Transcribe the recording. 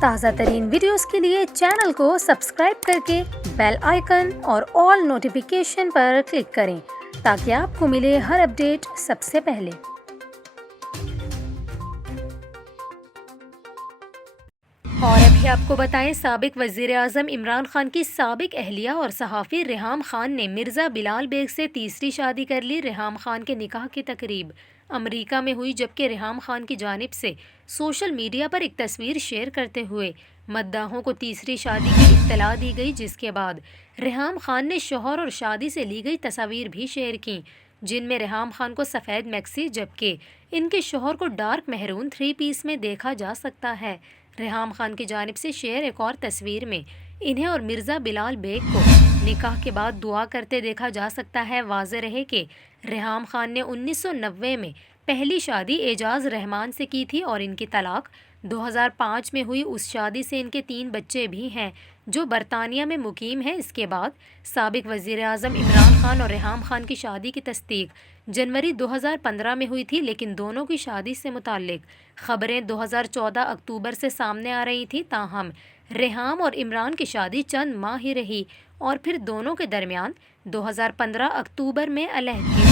تازہ ترین ویڈیوز کے لیے چینل کو سبسکرائب کر کے بیل آئیکن اور آل نوٹیفیکیشن پر کلک کریں تاکہ آپ کو ملے ہر اپڈیٹ سب سے پہلے۔ اور ابھی آپ کو بتائیں، سابق وزیراعظم عمران خان کی سابق اہلیہ اور صحافی ریحام خان نے مرزا بلال بیگ سے تیسری شادی کر لی۔ ریحام خان کے نکاح کی تقریب امریکہ میں ہوئی، جبکہ ریحام خان کی جانب سے سوشل میڈیا پر ایک تصویر شیئر کرتے ہوئے مداحوں کو تیسری شادی کی اطلاع دی گئی، جس کے بعد ریحام خان نے شوہر اور شادی سے لی گئی تصاویر بھی شیئر کیں، جن میں ریحام خان کو سفید میکسی جبکہ ان کے شوہر کو ڈارک میہرون 3 پیس میں دیکھا جا سکتا ہے۔ ریحام خان کی جانب سے شیئر ایک اور تصویر میں انہیں اور مرزا بلال بیگ کو نکاح کے بعد دعا کرتے دیکھا جا سکتا ہے۔ واضح رہے کہ ریحام خان نے 1990 میں پہلی شادی اعجاز رحمان سے کی تھی اور ان کی طلاق 2005 میں ہوئی۔ اس شادی سے ان کے 3 بچے بھی ہیں جو برطانیہ میں مقیم ہیں۔ اس کے بعد سابق وزیراعظم عمران خان اور ریحام خان کی شادی کی تصدیق جنوری 2015 میں ہوئی تھی، لیکن دونوں کی شادی سے متعلق خبریں 2014 اکتوبر سے سامنے آ رہی تھیں۔ تاہم ریحام اور عمران کی شادی چند ماہ ہی رہی اور پھر دونوں کے درمیان 2015 اکتوبر میں علیحدگی